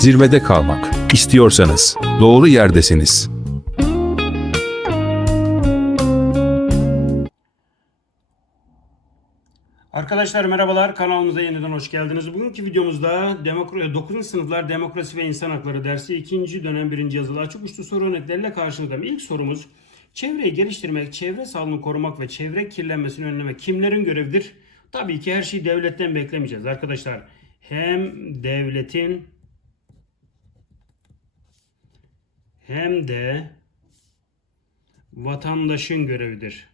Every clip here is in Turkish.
zirvede kalmak istiyorsanız doğru yerdesiniz. Arkadaşlar merhabalar kanalımıza yeniden hoş geldiniz. Bugünkü videomuzda demokra 9. sınıflar demokrasi ve insan hakları dersi 2. dönem 1. yazılı açık uçlu soru örnekleriyle karşınızdayım. İlk sorumuz çevreyi geliştirmek, çevre sağlığını korumak ve çevre kirlenmesini önlemek kimlerin görevidir? Tabii ki her şeyi devletten beklemeyeceğiz arkadaşlar. Hem devletin hem de vatandaşın görevidir.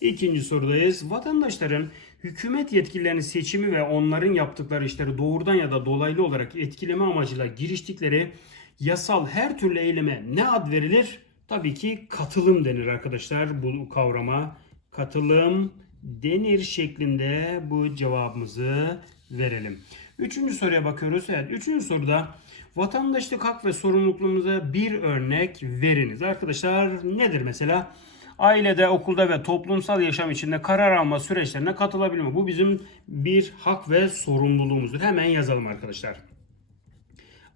İkinci sorudayız. Vatandaşların hükümet yetkililerinin seçimi ve onların yaptıkları işleri doğrudan ya da dolaylı olarak etkileme amacıyla giriştikleri yasal her türlü eyleme ne ad verilir? Tabii ki katılım denir arkadaşlar bu kavrama. Katılım denir şeklinde bu cevabımızı verelim. Üçüncü soruya bakıyoruz. Evet, üçüncü soruda vatandaşlık hak ve sorumluluklarımıza bir örnek veriniz. Arkadaşlar nedir mesela? Ailede, okulda ve toplumsal yaşam içinde karar alma süreçlerine katılabilme. Bu bizim bir hak ve sorumluluğumuzdur. Hemen yazalım arkadaşlar.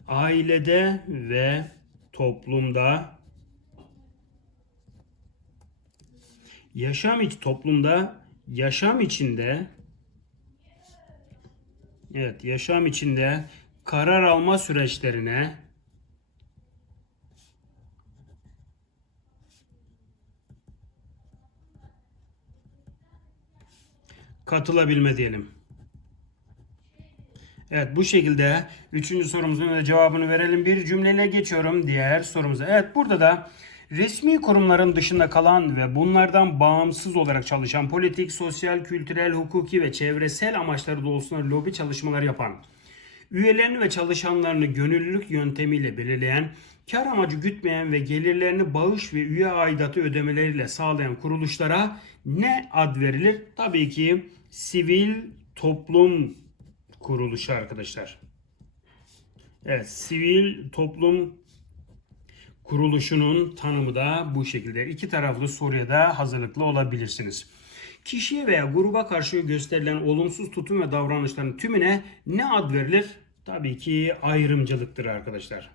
Ailede ve toplumda yaşam içi toplumda yaşam içinde evet yaşam içinde karar alma süreçlerine katılabilme diyelim. Evet bu şekilde üçüncü sorumuzun da cevabını verelim. Bir cümleyle geçiyorum diğer sorumuza. Evet burada da resmi kurumların dışında kalan ve bunlardan bağımsız olarak çalışan politik, sosyal, kültürel, hukuki ve çevresel amaçları doğrultusunda lobi çalışmaları yapan, üyelerini ve çalışanlarını gönüllülük yöntemiyle belirleyen, kar amacı gütmeyen ve gelirlerini bağış ve üye aidatı ödemeleriyle sağlayan kuruluşlara ne ad verilir? Tabii ki sivil toplum kuruluşu arkadaşlar. Evet, sivil toplum kuruluşunun tanımı da bu şekilde. İki taraflı soruya da hazırlıklı olabilirsiniz. Kişiye veya gruba karşı gösterilen olumsuz tutum ve davranışların tümüne ne ad verilir? Tabii ki ayrımcılıktır arkadaşlar.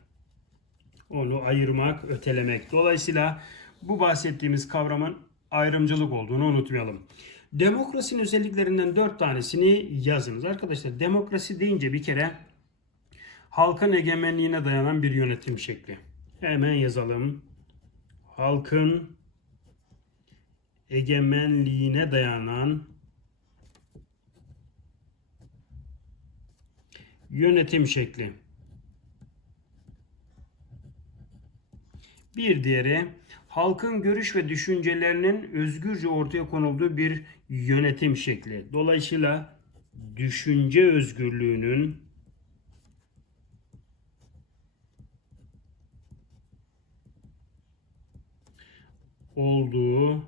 Onu ayırmak, ötelemek. Dolayısıyla bu bahsettiğimiz kavramın ayrımcılık olduğunu unutmayalım. Demokrasinin özelliklerinden dört tanesini yazınız. Arkadaşlar demokrasi deyince bir kere halkın egemenliğine dayanan bir yönetim şekli. Hemen yazalım. Halkın egemenliğine dayanan yönetim şekli. Bir diğeri halkın görüş ve düşüncelerinin özgürce ortaya konulduğu bir yönetim şekli. Dolayısıyla düşünce özgürlüğünün olduğu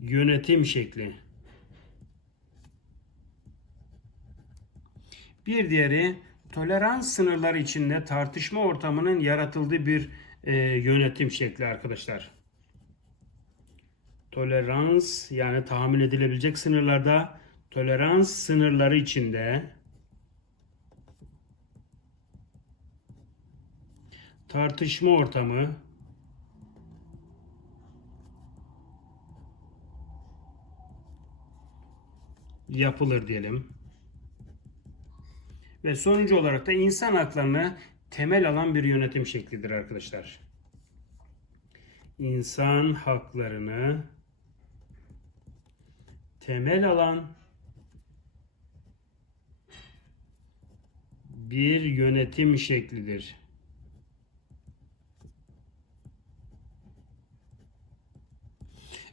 yönetim şekli. Bir diğeri tolerans sınırları içinde tartışma ortamının yaratıldığı bir e, yönetim şekli arkadaşlar. Tolerans yani tahmin edilebilecek sınırlarda tolerans sınırları içinde tartışma ortamı yapılır diyelim. Ve sonucu olarak da insan haklarını temel alan bir yönetim şeklidir arkadaşlar. İnsan haklarını temel alan bir yönetim şeklidir.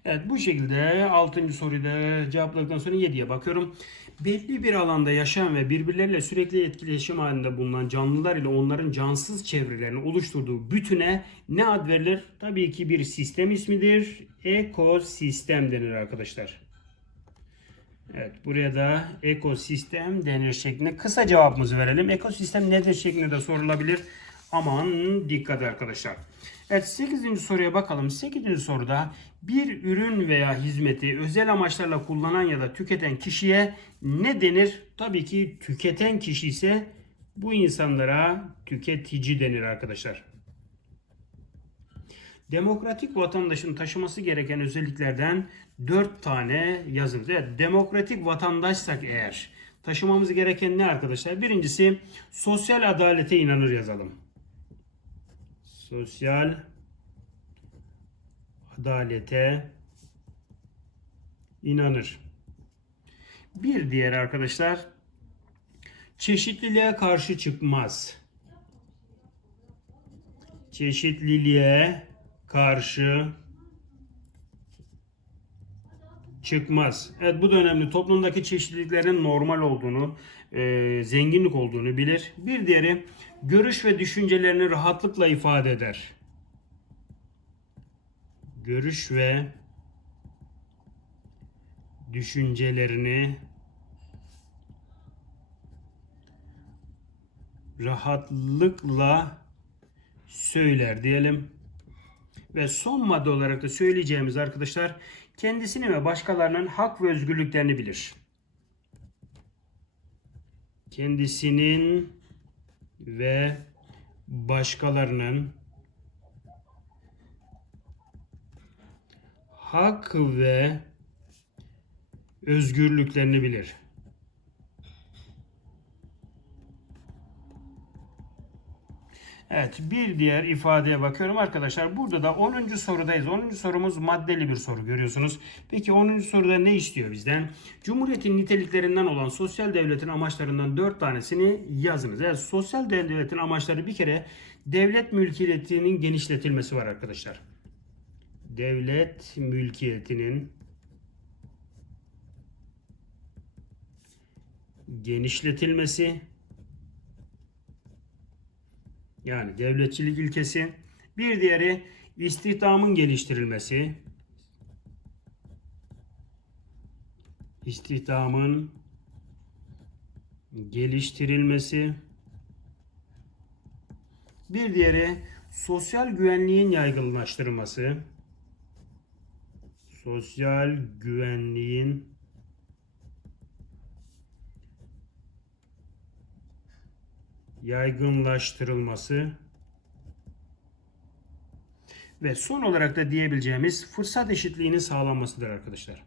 Evet bu şekilde 6. soruyu da cevapladıktan sonra 7'ye bakıyorum. Belli bir alanda yaşayan ve birbirleriyle sürekli etkileşim halinde bulunan canlılar ile onların cansız çevrelerini oluşturduğu bütüne ne ad verilir? Tabii ki bir sistem ismidir. Ekosistem denir arkadaşlar. Evet buraya da ekosistem denir şeklinde kısa cevabımızı verelim. Ekosistem nedir şeklinde de sorulabilir. Aman dikkat arkadaşlar. Evet 8. soruya bakalım. 8. soruda bir ürün veya hizmeti özel amaçlarla kullanan ya da tüketen kişiye ne denir? Tabii ki tüketen kişi ise bu insanlara tüketici denir arkadaşlar. Demokratik vatandaşın taşıması gereken özelliklerden 4 tane yazınız. Evet, demokratik vatandaşsak eğer taşımamız gereken ne arkadaşlar? Birincisi sosyal adalete inanır yazalım. Sosyal adalete inanır. Bir diğer arkadaşlar çeşitliliğe karşı çıkmaz. Çeşitliliğe karşı çıkmaz. Evet bu da önemli. Toplumdaki çeşitliliklerin normal olduğunu, e, zenginlik olduğunu bilir. Bir diğeri görüş ve düşüncelerini rahatlıkla ifade eder. Görüş ve düşüncelerini rahatlıkla söyler diyelim. Ve son madde olarak da söyleyeceğimiz arkadaşlar kendisini ve başkalarının hak ve özgürlüklerini bilir. Kendisinin ve başkalarının hak ve özgürlüklerini bilir. Evet bir diğer ifadeye bakıyorum arkadaşlar. Burada da 10. sorudayız. 10. sorumuz maddeli bir soru görüyorsunuz. Peki 10. soruda ne istiyor bizden? Cumhuriyetin niteliklerinden olan sosyal devletin amaçlarından 4 tanesini yazınız. Evet sosyal devletin amaçları bir kere devlet mülkiyetinin genişletilmesi var arkadaşlar. Devlet mülkiyetinin genişletilmesi yani devletçilik ilkesi. Bir diğeri istihdamın geliştirilmesi. İstihdamın geliştirilmesi. Bir diğeri sosyal güvenliğin yaygınlaştırılması. Sosyal güvenliğin yaygınlaştırılması ve son olarak da diyebileceğimiz fırsat eşitliğinin sağlanmasıdır arkadaşlar.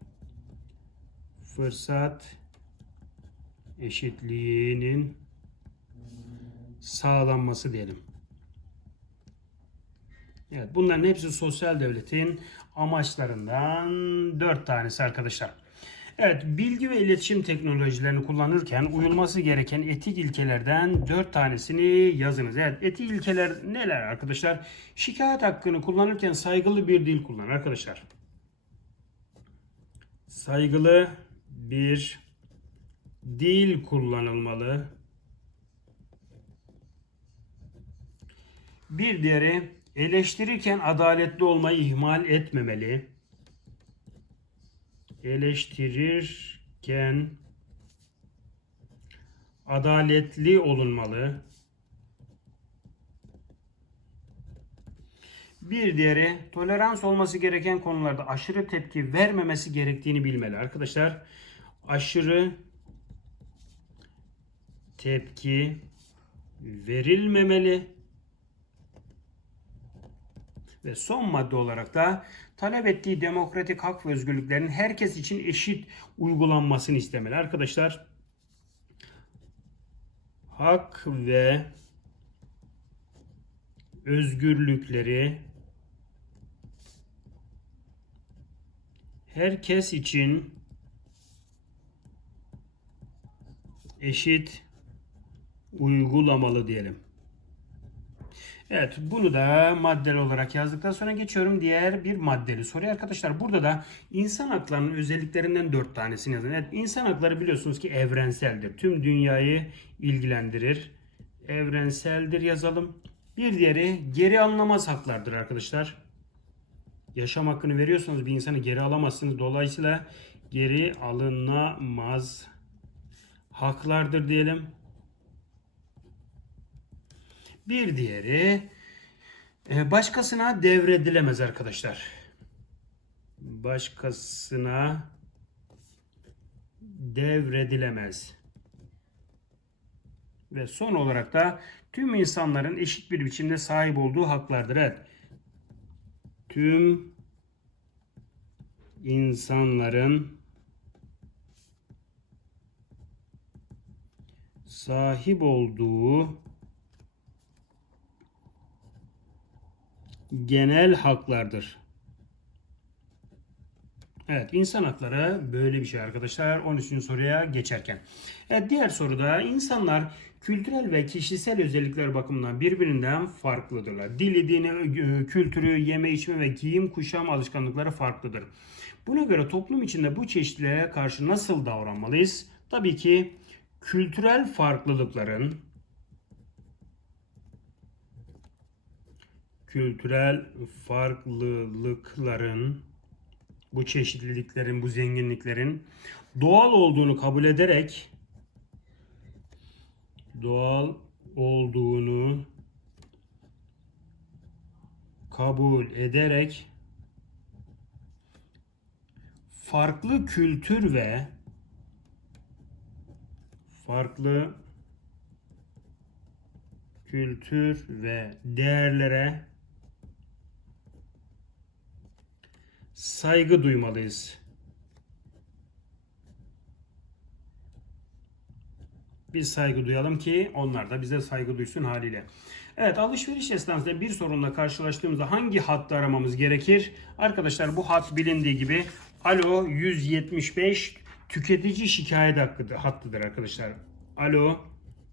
Fırsat eşitliğinin sağlanması diyelim. Evet, bunların hepsi sosyal devletin amaçlarından dört tanesi arkadaşlar. Evet, bilgi ve iletişim teknolojilerini kullanırken uyulması gereken etik ilkelerden 4 tanesini yazınız. Evet, etik ilkeler neler arkadaşlar? Şikayet hakkını kullanırken saygılı bir dil kullan arkadaşlar. Saygılı bir dil kullanılmalı. Bir diğeri eleştirirken adaletli olmayı ihmal etmemeli eleştirirken adaletli olunmalı. Bir diğeri tolerans olması gereken konularda aşırı tepki vermemesi gerektiğini bilmeli. Arkadaşlar aşırı tepki verilmemeli. Ve son madde olarak da talep ettiği demokratik hak ve özgürlüklerin herkes için eşit uygulanmasını istemeli. Arkadaşlar hak ve özgürlükleri herkes için eşit uygulamalı diyelim. Evet bunu da maddeli olarak yazdıktan sonra geçiyorum diğer bir maddeli soruya arkadaşlar. Burada da insan haklarının özelliklerinden dört tanesini yazın. Evet insan hakları biliyorsunuz ki evrenseldir. Tüm dünyayı ilgilendirir. Evrenseldir yazalım. Bir diğeri geri alınamaz haklardır arkadaşlar. Yaşam hakkını veriyorsanız bir insanı geri alamazsınız. Dolayısıyla geri alınamaz haklardır diyelim. Bir diğeri Ee, başkasına devredilemez arkadaşlar. Başkasına devredilemez. Ve son olarak da tüm insanların eşit bir biçimde sahip olduğu haklardır. Evet. Tüm insanların sahip olduğu genel haklardır. Evet, insan hakları böyle bir şey arkadaşlar. 13. soruya geçerken. Evet, diğer soruda insanlar kültürel ve kişisel özellikler bakımından birbirinden farklıdırlar. Dili, dini, kültürü, yeme içme ve giyim kuşam alışkanlıkları farklıdır. Buna göre toplum içinde bu çeşitliliğe karşı nasıl davranmalıyız? Tabii ki kültürel farklılıkların kültürel farklılıkların bu çeşitliliklerin, bu zenginliklerin doğal olduğunu kabul ederek doğal olduğunu kabul ederek farklı kültür ve farklı kültür ve değerlere saygı duymalıyız. Biz saygı duyalım ki onlar da bize saygı duysun haliyle. Evet alışveriş esnasında bir sorunla karşılaştığımızda hangi hattı aramamız gerekir? Arkadaşlar bu hat bilindiği gibi Alo 175 tüketici şikayet hakkıdır, hattıdır arkadaşlar. Alo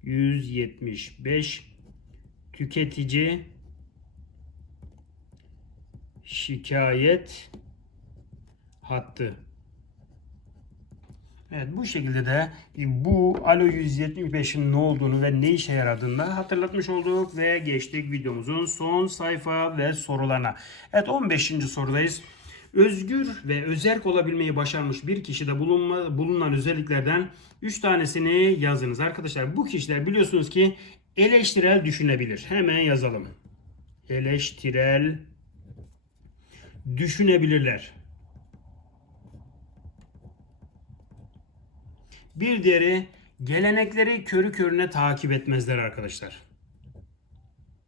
175 tüketici şikayet hattı. Evet bu şekilde de bu Alo 175'in ne olduğunu ve ne işe yaradığını hatırlatmış olduk ve geçtik videomuzun son sayfa ve sorularına. Evet 15. sorudayız. Özgür ve özerk olabilmeyi başarmış bir kişide bulunma, bulunan özelliklerden 3 tanesini yazınız. Arkadaşlar bu kişiler biliyorsunuz ki eleştirel düşünebilir. Hemen yazalım. Eleştirel düşünebilirler. Bir diğeri gelenekleri körü körüne takip etmezler arkadaşlar.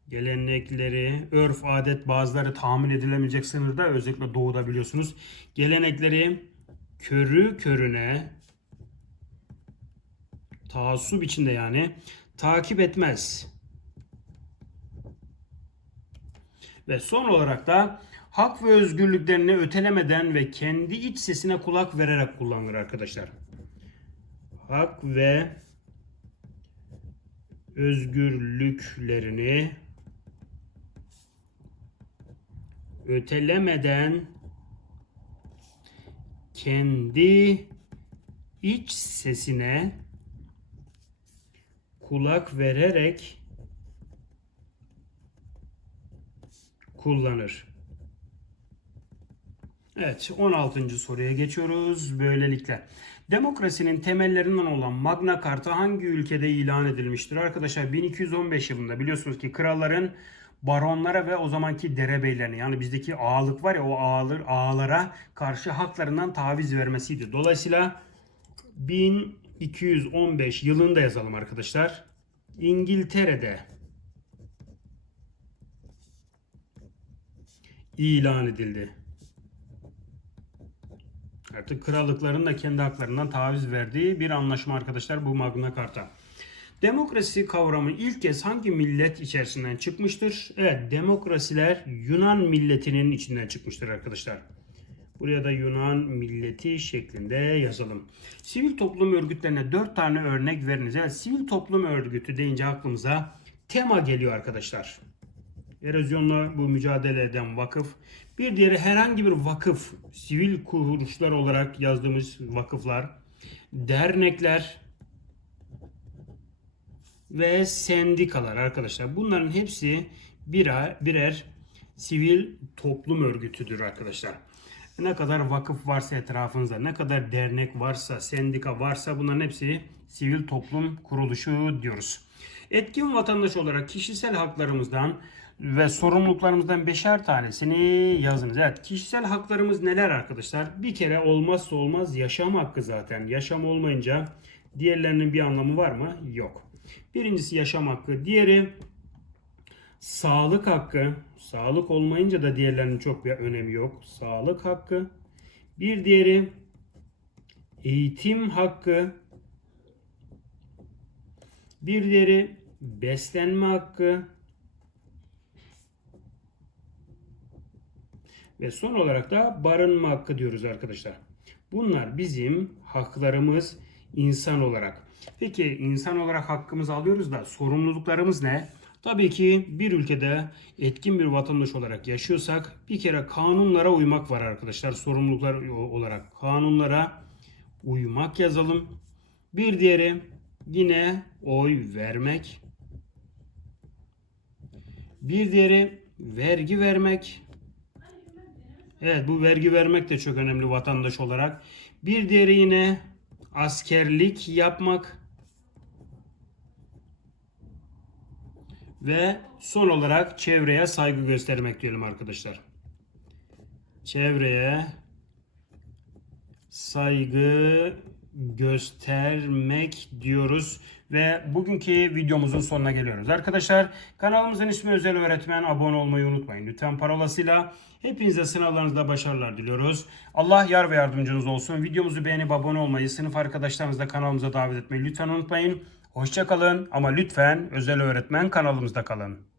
Gelenekleri, örf, adet bazıları tahmin edilemeyecek sınırda özellikle doğuda biliyorsunuz. Gelenekleri körü körüne taassup içinde yani takip etmez. Ve son olarak da hak ve özgürlüklerini ötelemeden ve kendi iç sesine kulak vererek kullanılır arkadaşlar. Hak ve özgürlüklerini ötelemeden kendi iç sesine kulak vererek kullanır. Evet 16. soruya geçiyoruz böylelikle. Demokrasinin temellerinden olan Magna Carta hangi ülkede ilan edilmiştir? Arkadaşlar 1215 yılında biliyorsunuz ki kralların baronlara ve o zamanki derebeylerine yani bizdeki ağalık var ya o ağalar, ağalara karşı haklarından taviz vermesiydi. Dolayısıyla 1215 yılında yazalım arkadaşlar. İngiltere'de ilan edildi. Artık krallıkların da kendi haklarından taviz verdiği bir anlaşma arkadaşlar bu Magna Carta. Demokrasi kavramı ilk kez hangi millet içerisinden çıkmıştır? Evet, demokrasiler Yunan milletinin içinden çıkmıştır arkadaşlar. Buraya da Yunan milleti şeklinde yazalım. Sivil toplum örgütlerine 4 tane örnek veriniz. Evet, sivil toplum örgütü deyince aklımıza tema geliyor arkadaşlar. Erozyonla bu mücadele eden vakıf. Bir diğeri herhangi bir vakıf, sivil kuruluşlar olarak yazdığımız vakıflar, dernekler ve sendikalar arkadaşlar. Bunların hepsi birer, birer sivil toplum örgütüdür arkadaşlar. Ne kadar vakıf varsa etrafınızda, ne kadar dernek varsa, sendika varsa bunların hepsi sivil toplum kuruluşu diyoruz. Etkin vatandaş olarak kişisel haklarımızdan ve sorumluluklarımızdan beşer tanesini yazınız. Evet kişisel haklarımız neler arkadaşlar? Bir kere olmazsa olmaz yaşam hakkı zaten. Yaşam olmayınca diğerlerinin bir anlamı var mı? Yok. Birincisi yaşam hakkı. Diğeri sağlık hakkı. Sağlık olmayınca da diğerlerinin çok bir önemi yok. Sağlık hakkı. Bir diğeri eğitim hakkı. Bir diğeri beslenme hakkı. Ve son olarak da barınma hakkı diyoruz arkadaşlar. Bunlar bizim haklarımız insan olarak. Peki insan olarak hakkımızı alıyoruz da sorumluluklarımız ne? Tabii ki bir ülkede etkin bir vatandaş olarak yaşıyorsak bir kere kanunlara uymak var arkadaşlar. Sorumluluklar olarak kanunlara uymak yazalım. Bir diğeri yine oy vermek. Bir diğeri vergi vermek. Evet bu vergi vermek de çok önemli vatandaş olarak. Bir diğeri yine askerlik yapmak. Ve son olarak çevreye saygı göstermek diyelim arkadaşlar. Çevreye saygı göstermek diyoruz ve bugünkü videomuzun sonuna geliyoruz. Arkadaşlar kanalımızın ismi Özel Öğretmen abone olmayı unutmayın. Lütfen parolasıyla hepinize sınavlarınızda başarılar diliyoruz. Allah yar ve yardımcınız olsun. Videomuzu beğenip abone olmayı, sınıf arkadaşlarınızı da kanalımıza davet etmeyi lütfen unutmayın. Hoşçakalın ama lütfen Özel Öğretmen kanalımızda kalın.